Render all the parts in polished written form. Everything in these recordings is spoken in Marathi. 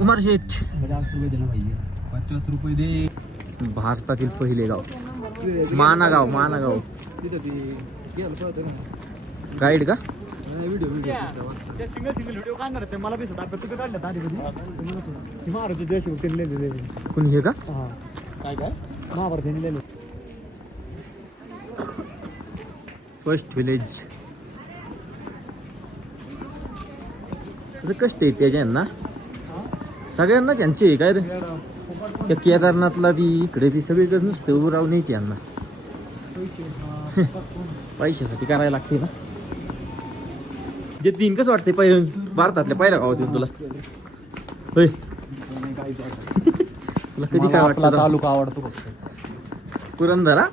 कुमार शेठ 50 रुपये दे ना भाई 50 रुपये दे. भारतातील पहिले गाव मानागाव. मानागाव गाईड का? सिंगल व्हिडिओ काढणार ते मला बी सुद्धा तुम्ही काढलं आधी कधी महाराज देश लिहिले कुणी हे का? काय महाभारताने लिहिले. फर्स्ट विलेज कष्ट आहे त्याच्या सगळ्यांना त्यांचे आहे काय रे. त्या केदारनाथला बी इकडे बी सगळीकडे नुसते उभं राहून यायचे यांना पैशासाठी करायला लागते ना. जे तीन कसं वाटते भारतातल्या पहिल्या गावात तुला होय तुला कधी काय वाटलं? तालुका आवडतो फक्त पुरंदरा.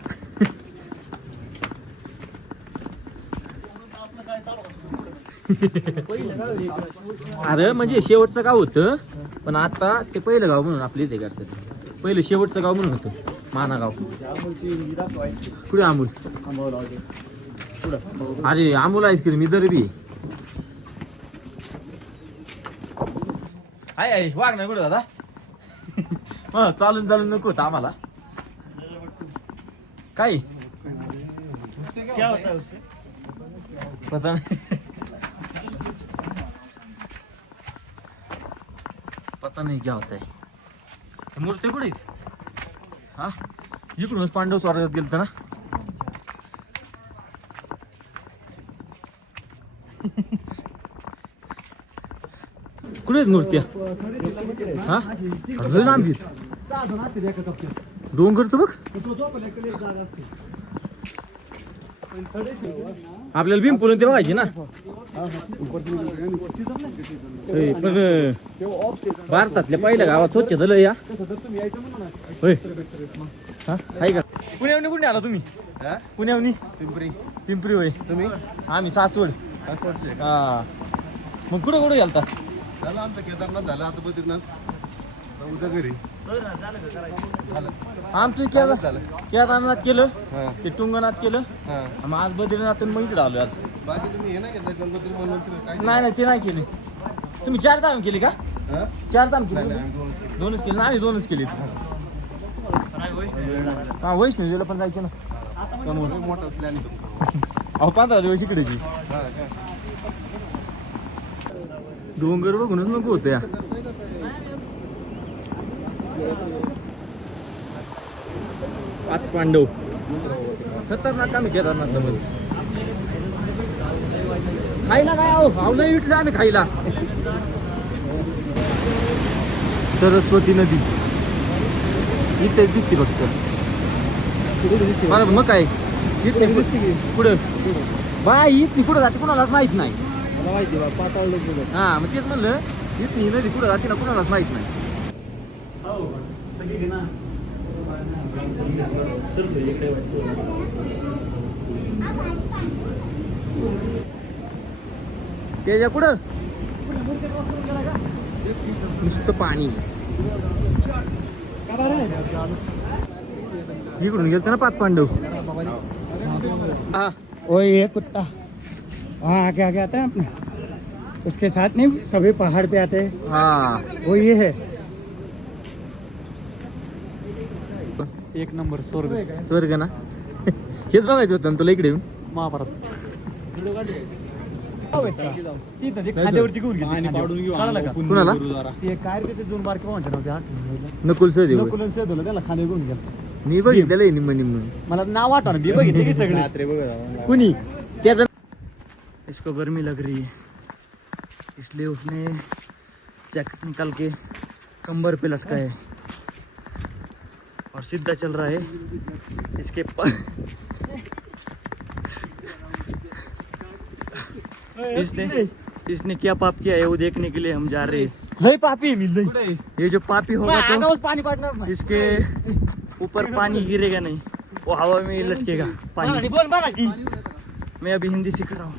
अरे म्हणजे शेवटचं गाव होतं पण आता ते पहिलं गाव म्हणून आपले इथे करतात. पहिलं शेवटचं गाव म्हणून होतं मानागाव. कुठे अमूल? अरे अमूल आईस्क्रीम इधर बी आहे. वाघ नाही कुठे दादा? चालून चालून नको होतं आम्हाला. काय पता नाही. पता नाही क्या होता है. मूर्ती कुठे हा इकडूनच पांडव स्वर्गात गेलत ना. कुठे आहेत मूर्त्या? हा लांबी डोंगर तर बघ. आपल्याला बिंपून ते व्हायचे ना. पण भारतातल्या पहिल्या गावात स्वच्छ झालं या. होय हा आहे का? पुण्यावरून कुठे आला तुम्ही? पुण्यावरून पिंपरी होय. तुम्ही? आम्ही सासवड. हा मग कुठं कुठे गेलता? झालं आमचं केदारनाथ झालं. आता बद्रीनाथ उद्या घरी आमचं केदारनाथ केलं ते तुंगनाथ केलं. मग आज बद्रीनाथ मग इकडे आलो. आज बाकी तुम्ही हे ना घेतलं गंगोत्री मनवंती काय? नाही ते नाही केले. तुम्ही 4 धाम केली का? 4 धाम केली? दोनच केली ना. आम्ही 2च केली. हा वैष्णवीला पण जायचे ना. मोठा प्लॅन अहो 15 दिवस इकडेची. डोंगर बघूनच नको होतं या. पाच पांडव खतरनाक आम्ही केदारनाथ खायला नाही. अहो नाही विटलं आम्ही खायला. सरस्वती नदी इथेच दिसते फक्त. बरोबर मग काय इथे पुढं बाय इथली कुठं जाते कुणालाच माहित नाही. मला माहिती बा पाताळ. हा मग तेच म्हणलं इथली नदी कुठं जाते ना कुणालाच माहित नाही. त्याच्या कुठं नुसतं पाणी. इकडून गेलतो ना 5 पांडव. हाँ वो ये कुत्ता वहाँ आगे आगे आता है अपने उसके साथ नहीं सभी पहाड़ पे आते हैं. हाँ वो ये है एक नंबर स्वर्ग ना. हेच बघायचं होतं ना तुला इकडे येऊन. महाभारत खाद्यावरती घेऊन कुणाला? ते काय रे ते 2 बारके म्हणते नव्हते. नकुल सहदेव. नकुल सहदेव त्याला खाद्या घेऊन गेला. मी बघितलेलं आहे निम्म निम्म. मला नाव आठवण मी बघितले की सगळे कुणी त्याचं. इसको गर्मी लग रही है इसलिए उसने जैकेट निकाल के कंबर पे लटका है और सीधा चल रहा है इसके इसने क्या पाप किया है वो देखने के लिए हम जा रहे हैं. पापी मिल रही. ये जो पापी होगा तो पानी पड़ना इसके ऊपर पानी गिरेगा नहीं वो हवा में लटकेगा पानी. मैं अभी हिंदी सीख रहा हूँ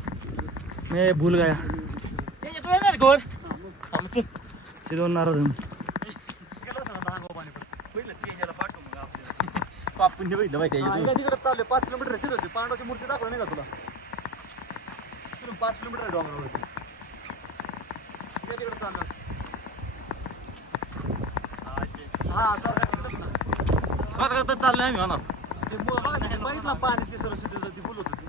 मैं भूल गया. हे 2 नाराज पापून बघितलं माहिती आहे. तिकडे चालले 5 किलोमीटर तिथे होते. पांडवाची मूर्ती दाखवली नाही का तुला? 5 किलोमीटर डोंगरावरती तिकडे चाललं. स्वर्गातच चाललोय आम्ही म्हणा. बघितलं पाणी ते सरस्वती ती बोलत होती.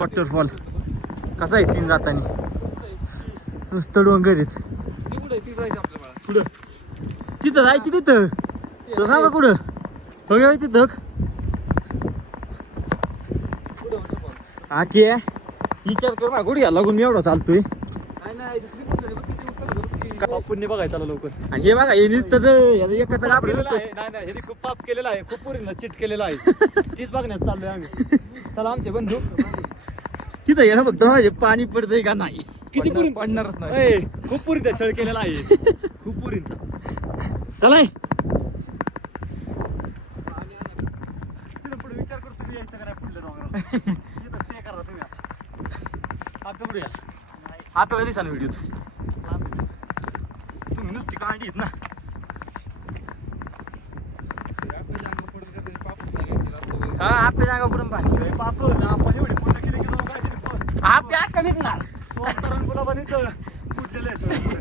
वॉटरफॉल कसा आहे सीन जाताना नुसतं डोंगर आहेत. पुढं तिथं जायची तिथं तुला सांगा कुठं बघा तिथं हा ते विचार कर ना कुठे लागून मी एवढा चालतोय पुण्य बघायचं लवकर. आणि हे बघा हे नुसतं एकाच गाबडे नाही खूप पाप केलेला आहे, खूप पोरींना चिट केलेला आहे. तीच बघण्यात चाललोय आम्ही. चला आमचे बंधू तिथं ये ना फक्त माझे पाणी पडतंय का नाही किती पुरी पडणारच नाही. खूप पुरींचा छळ केलेला आहे, खूप पुरींचा. चला पुढे विचार करतो तुम्ही यायचं का नाही पुढल्या डोंगरावर. ते करा तुम्ही आता. आपल्या पुढे या आपल्या कधी सांग व्हिडिओ तुम्ही नुसती काढली ना हा आपल्या जागापर्यंत पाणी पाप आपण एवढे पूर्ण केले की लोक काहीतरी पण आपल्या कमीच ना तरुण गुलाबाने पुजलेलं आहे सगळं.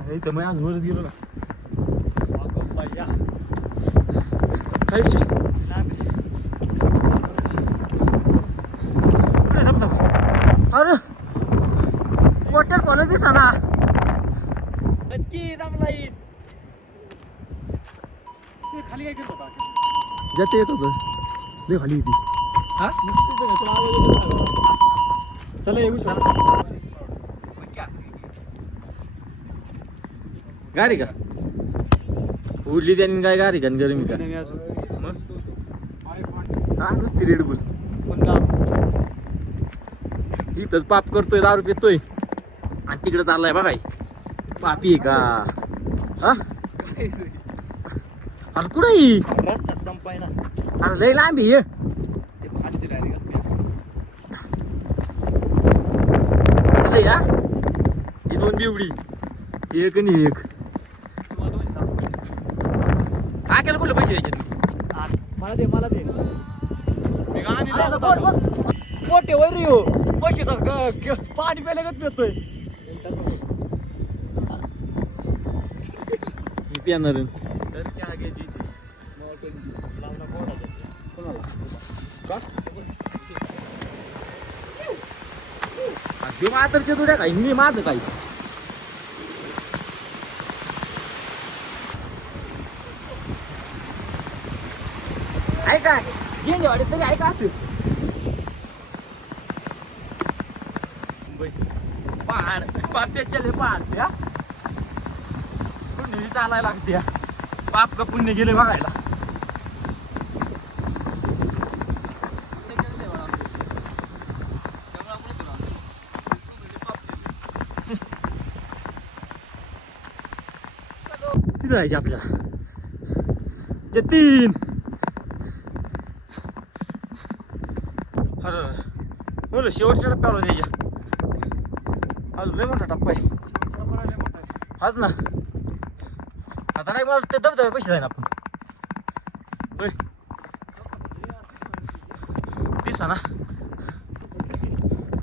नाही तर मग आज वरच गेलो ना बाया काय विषय अरे वॉटरफॉल दिसा ना खाली काय करत होता जाते येतो ग लय खाली होती हा चला येऊ सर. गाडी का उडली त्यांनी काय गाडी का गरमी का हा नुसती रेडबुल इथंच पाप करतोय दारू पितोय आणि तिकडे चाललाय बघाय पापी आहे का हा अरे कुठे रस्ता संपाय ना. अरे लय लांब आहे हे. कसं आहे या ही दोन बिवडी एक आणि एक काय केलं कुठले पैसे द्यायचे मला दे मला दे. मोठे मोठे वैर येऊ पैसे पाणी प्यायला गत पितोय. मी पिणार तर क्या आगे जी लावला कोणाला मात्रच्या तुड्या काही मी माझं काही ऐका झेंडेवाडी तरी ऐका असू पहाड पाप्या चले पहाड त्या पुण्य चालायला लागते पाप का पुण्य गेले बघायला तिथे जायचे आपल्याला जतीन अरे शेवटच्या टप्प्यावर द्यायच्या अजून लय मोठा टप्पा आहे हाच ना आता नाही मला ते धबधबे पैसे जाईन आपण दिसा ना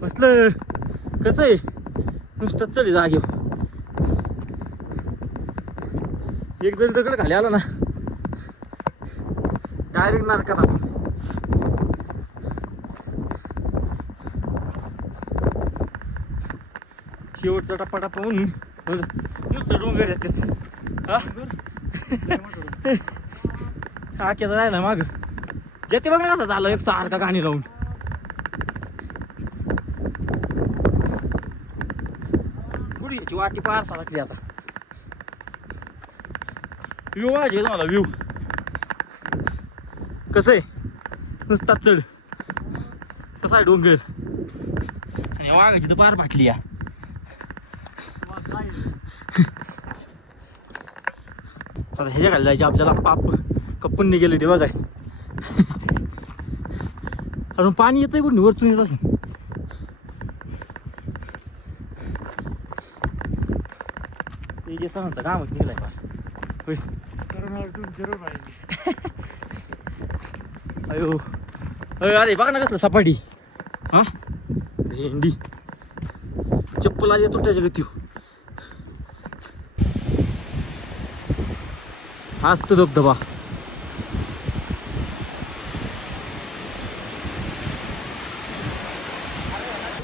कसलं कसं आहे नुसतं चढी जागेव एक जरी दगड खाली आला ना डायरेक्ट नरकात आपण शेवटचा टप्पा टप्पा म्हणून नुसतं डोंगर येतात हा केदा राहिला माग जेते बघ ना कसा झालं एक सारखा गाणी लावून कुठे याची वाटी पार सारखली आता व्ह्यू वाजे तुम्हाला व्ह्यू कसं आहे नुसता चढ कसा आहे डोंगर आणि वाघाची तर पार फाटली या आता ह्याच्या खाली जायचे आपल्याला पाप कप्पून गेले ते बघाय अजून पाणी येतंय कुठे वरतून येत असं ते जे सणांचा कामच निघलाय फार होय अयो अरे बघा ना कसलं सपाटी हा भेंडी चप्पल आली तुटायच्या गती हाच तो धबधबा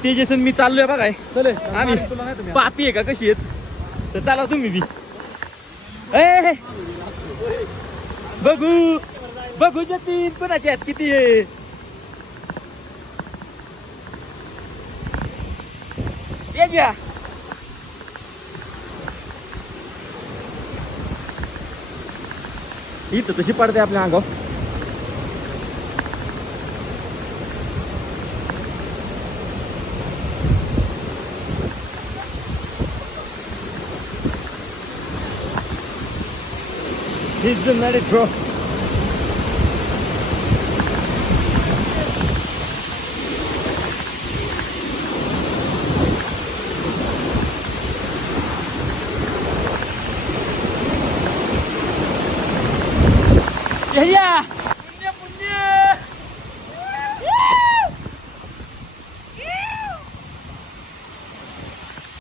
तेजेसन मी चाललोय बघाय चल आम्ही पापी आहे का कशी आहेत तर चला तुम्ही बी ए बघू बघू जतीन कोणाच्या आहेत किती आहे तेजा इथं तशी पडते आपल्या अंगावर He's the medic, bro. Yeah.